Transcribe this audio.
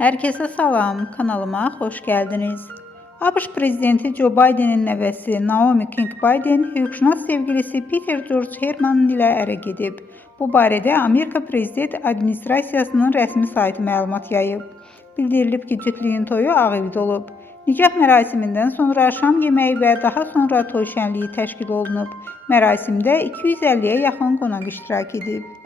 Herkese salam, kanalıma hoş geldiniz. ABŞ prezidenti Joe Biden'in nəvəsi Naomi King Biden hüquqşünas sevgilisi Peter George Herman ilə ərə gedib. Bu barədə Amerika Prezident Administrasiyasının rəsmi saytı məlumat yayıb. Bildirilib ki, cütlüyün toyu Ağ Evdə olub. Nikah mərasimindən sonra şam yeməyi və daha sonra toy şənliyi təşkil olunub. Mərasimdə 250-yə yaxın qonaq iştirak edib.